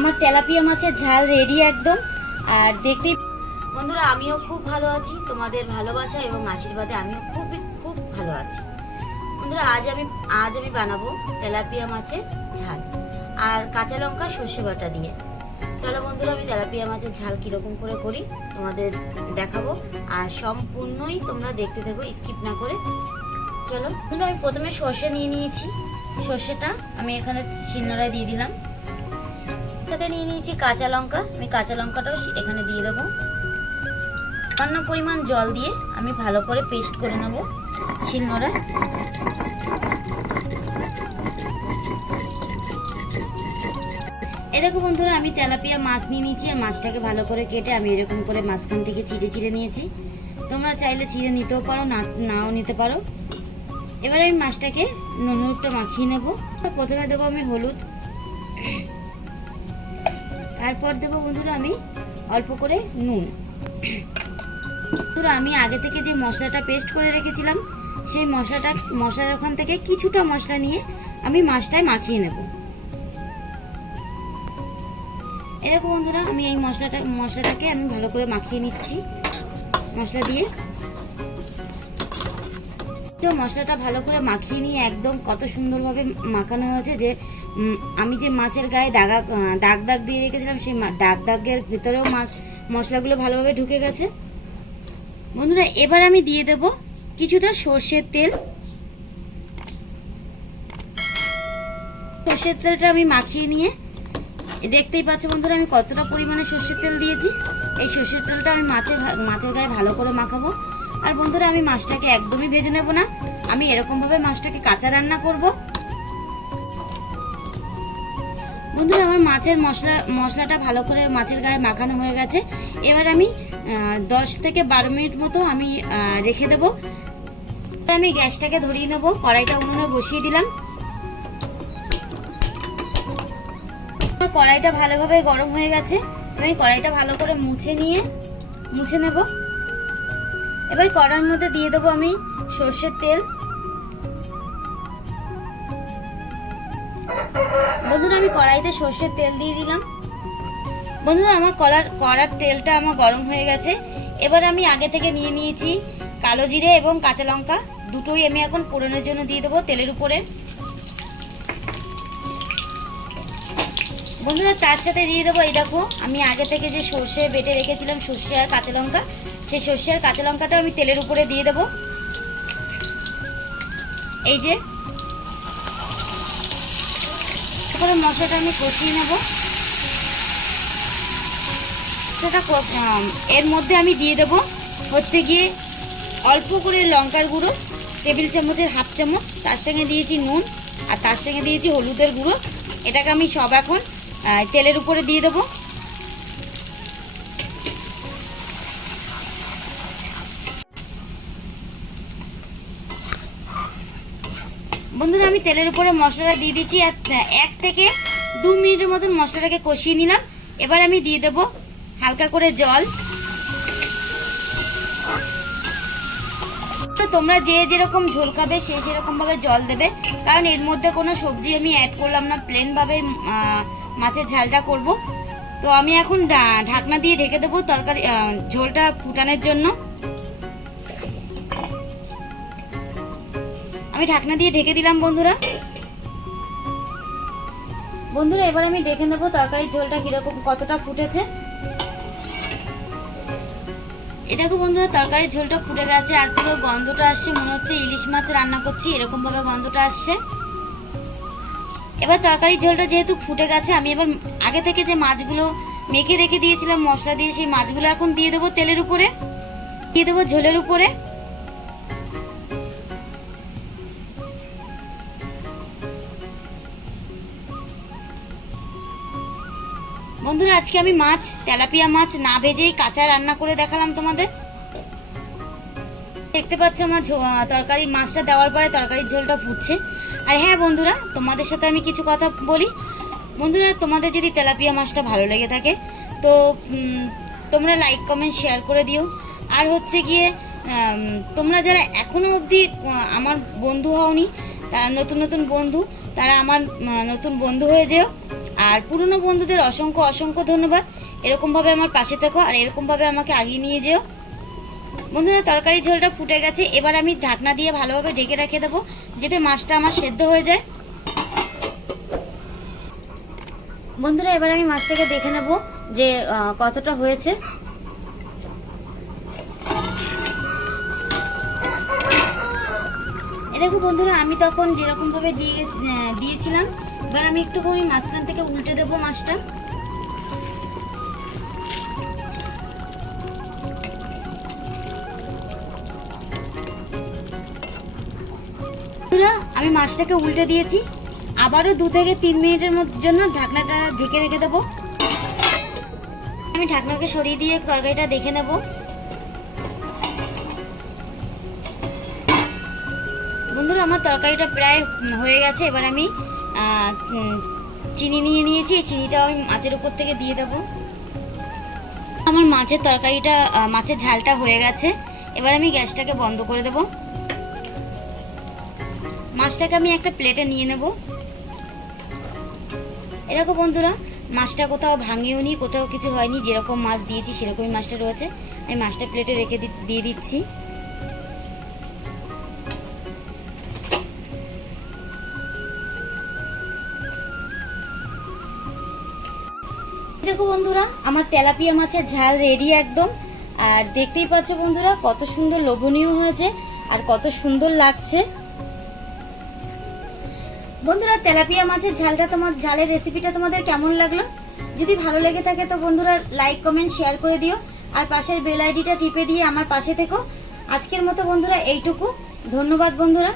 আমার তেলাপিয়া মাছের ঝাল রেডি একদম। আর দেখতেই বন্ধুরা, আমিও খুব ভালো আছি। তোমাদের ভালোবাসা এবং আশীর্বাদে আমিও খুবই খুব ভালো আছি। বন্ধুরা, আজ আমি আজ আমি বানাবো তেলাপিয়া মাছের ঝাল আর কাঁচা লঙ্কা, সর্ষে বাটা দিয়ে। চলো বন্ধুরা, আমি তেলাপিয়া মাছের ঝাল কীরকম করে করি তোমাদের দেখাবো। আর সম্পূর্ণই তোমরা দেখতে থাকো স্কিপ না করে। চলো, বন্ধুরা, আমি প্রথমে সর্ষে নিয়ে নিয়েছি। সর্ষেটা আমি এখানে শিলনোড়ায় দিয়ে দিলাম। সাথে নিয়ে নিয়েছি কাঁচা লঙ্কা। আমি কাঁচা লঙ্কাটাও এখানে দিয়ে দেবো। সামান্য পরিমাণ জল দিয়ে আমি ভালো করে পেস্ট করে নেব শিলনোড়ায় দেখো বন্ধুরা, আমি তেলাপিয়া মাছ নিয়ে নিয়েছি, আর মাছটাকে ভালো করে কেটে আমি এরকম করে মাঝখান থেকে চিড়ে চিড়ে নিয়েছি। তোমরা চাইলে চিড়ে নিতেও পারো, না, নাও নিতে পারো। এবার আমি মাছটাকে নুনটা মাখিয়ে নেব। প্রথমে দেবো আমি হলুদ। তারপর দেবো বন্ধুরা আমি অল্প করে নুন। বন্ধুরা, আমি আগে থেকে যে মশলাটা পেস্ট করে রেখেছিলাম, সেই মশলাটা, মশলার ওখান থেকে কিছুটা মশলা নিয়ে আমি মাছটায় মাখিয়ে নেব। এরকম বন্ধুরা, আমি এই মশলাটা, মশলাটাকে আমি ভালো করে মাখিয়ে নিচ্ছি, মশলা দিয়ে। তো মশলাটা ভালো করে মাখিয়ে নিয়ে একদম কত সুন্দরভাবে মাখানো হয়েছে যে আমি যে মাছের গায়ে দাগা দাগ দাগ দিয়ে রেখেছিলাম, সেই দাগ দাগের ভিতরেও মাছ মশলাগুলো ভালোভাবে ঢুকে গেছে। বন্ধুরা, এবার আমি দিয়ে দেব কিছুটা সর্ষের তেল। সর্ষের তেলটা আমি মাখিয়ে নিয়ে দেখতেই পাচ্ছ বন্ধুরা, আমি কতটা পরিমাণে সর্ষের তেল দিয়েছি। এই সর্ষের তেলটা আমি মাছের মাছের গায়ে ভালো করে মাখাবো। আর বন্ধুরা, আমি মাছটাকে একদমই ভেজে নেব না। আমি এরকমভাবে মাছটাকে কাঁচা রান্না করব। বন্ধুরা, আমার মাছের মশলা, মশলাটা ভালো করে মাছের গায়ে মাখানো হয়ে গেছে। এবার আমি দশ থেকে বারো মিনিট মতো আমি রেখে দেবো। আমি গ্যাসটাকে ধরিয়ে নেব, কড়াইটা উনুনে বসিয়ে দিলাম। আমার কড়াইটা ভালোভাবে গরম হয়ে গেছে। আমি কড়াইটা ভালো করে মুছে নিয়ে, মুছে নেব। এবার কড়ার মধ্যে দিয়ে দেবো আমি সর্ষের তেল। বন্ধুরা, আমি কড়াইতে সর্ষের তেল দিয়ে দিলাম। বন্ধুরা, আমার কলার, কড়ার তেলটা আমার গরম হয়ে গেছে। এবার আমি আগে থেকে নিয়ে নিয়েছি কালো জিরে এবং কাঁচা লঙ্কা। দুটোই আমি এখন পোড়ানোর জন্য দিয়ে দেবো তেলের উপরে। বন্ধুরা, তার সাথে দিয়ে দেবো এই দেখো, আমি আগে থেকে যে সর্ষে বেটে রেখেছিলাম সর্ষে আর কাঁচা লঙ্কা, সেই সর্ষে আর কাঁচা লঙ্কাটাও আমি তেলের উপরে দিয়ে দেবো। এই যে তারপরে মশলাটা আমি কষিয়ে নেব। সেটা এর মধ্যে আমি দিয়ে দেব হচ্ছে গিয়ে অল্প করে লঙ্কার গুঁড়ো, টেবিল চামচের হাফ চামচ, তার সঙ্গে দিয়েছি নুন, আর তার সঙ্গে দিয়েছি হলুদের গুঁড়ো। এটাকে আমি সব এখন তেলের উপরে দিয়ে দেবো। বন্ধুরা, আমি তেলের উপরে মশলাটা দিয়ে দিচ্ছি আর এক থেকে দু মিনিটের মতন মশলাটাকে কষিয়ে নিলাম। এবার আমি দিয়ে দেবো হালকা করে জল। তো তোমরা যে যেরকম ঝোল খাবে, সে সেরকমভাবে জল দেবে। কারণ এর মধ্যে কোনো সবজি আমি অ্যাড করলাম না প্লেনভাবে মাছের ঝালটা করব। তো আমি এখন ঢাকনা দিয়ে ঢেকে দেবো তরকারি ঝোলটা ফুটানোর জন্য। আমি ঢাকনা দিয়ে ঢেকে দিলাম, বন্ধুরা। বন্ধুরা, এবার আমি দেখে নেব তরকারির ঝোলটা কীরকম, কতটা ফুটেছে। এ দেখো বন্ধুরা, তরকারির ঝোলটা ফুটে গেছে আর পুরো গন্ধটা আসছে, মনে হচ্ছে ইলিশ মাছ রান্না করছি এরকম ভাবে গন্ধটা আসছে। এবার তরকারির ঝোলটা যেহেতু ফুটে গেছে, আমি এবার আগে থেকে যে মাছগুলো মেখে রেখে দিয়েছিলাম, মশলা দিয়ে, সেই মাছগুলো এখন দিয়ে দেবো তেলের উপরে, দিয়ে দেবো ঝোলের উপরে। বন্ধুরা, আজকে আমি মাছ, তেলাপিয়া মাছ না ভেজেই কাঁচা রান্না করে দেখালাম তোমাদের। দেখতে পাচ্ছ আমার তরকারি, মাছটা দেওয়ার পরে তরকারির ঝোলটা ফুটছে। আর হ্যাঁ বন্ধুরা, তোমাদের সাথে আমি কিছু কথা বলি। বন্ধুরা, তোমাদের যদি তেলাপিয়া মাছটা ভালো লেগে থাকে, তো তোমরা লাইক কমেন্ট শেয়ার করে দিও। আর হচ্ছে গিয়ে তোমরা যারা এখনও অবধি আমার বন্ধু হওনি, তারা নতুন নতুন বন্ধু, তারা আমার নতুন বন্ধু হয়ে যেও। আর পুরনো বন্ধুদের অসংখ্য অসংখ্য ধন্যবাদ। এরকমভাবে আমার পাশে থেকো আর এরকমভাবে আমাকে আগিয়ে নিয়ে যেও। বন্ধুরা, তরকারি ঝোলটা ফুটে গেছে। এবার আমি ঢাকনা দিয়ে ভালোভাবে ঢেকে রেখে দেবো, যাতে মাছটা আমার সেদ্ধ হয়ে যায়। বন্ধুরা, এবার আমি মাছটাকে দেখে নেব যে কতটা হয়েছে। দেখো বন্ধুরা, আমি তখন যেরকমভাবে দিয়ে দিয়েছিলাম এবার আমি একটুখানি মাঝখান থেকে উল্টে দেবো মাছটা। আমি মাছটাকে উল্টে দিয়েছি। আবারও দু থেকে তিন মিনিটের জন্য ঢাকনাটা ঢেকে রেখে দেবো। আমি ঢাকনাকে সরিয়ে দিয়ে তরকারিটা দেখে নেব। বন্ধুরা, আমার তরকারিটা প্রায় হয়ে গেছে। এবার আমি চিনি নিয়ে নিয়েছি, এই চিনিটাও আমি মাছের উপর থেকে দিয়ে দেবো। আমার মাছের তরকারিটা মাছের ঝালটা হয়ে গেছে। এবার আমি গ্যাসটাকে বন্ধ করে দেবো। মাছটাকে আমি একটা প্লেটে নিয়ে নেব। এরকম বন্ধুরা, মাছটা কোথাও ভাঙেও নি কোথাও কিছু হয়নি, যেরকম মাছ দিয়েছি সেরকমই মাছটা রয়েছে। আমি মাছটা প্লেটে রেখে দিয়ে দিচ্ছি। দেখো বন্ধুরা, আমার তেলাপিয়া মাছের ঝাল রেডি একদম। আর দেখতেই পাচ্ছ বন্ধুরা, কত সুন্দর লোভনীয় হয়েছে আর কত সুন্দর লাগছে। বন্ধুরা, তেলাপিয়া মাছের ঝালটা তোমার ঝালের রেসিপিটা তোমাদের কেমন লাগল? যদি ভালো লেগে থাকে তো বন্ধুরা লাইক কমেন্ট শেয়ার করে দিও। আর পাশের বেল আইডিটা টিপে দিয়ে আমার পাশে থেকো। আজকের মতো বন্ধুরা, এইটুকু। ধন্যবাদ বন্ধুরা।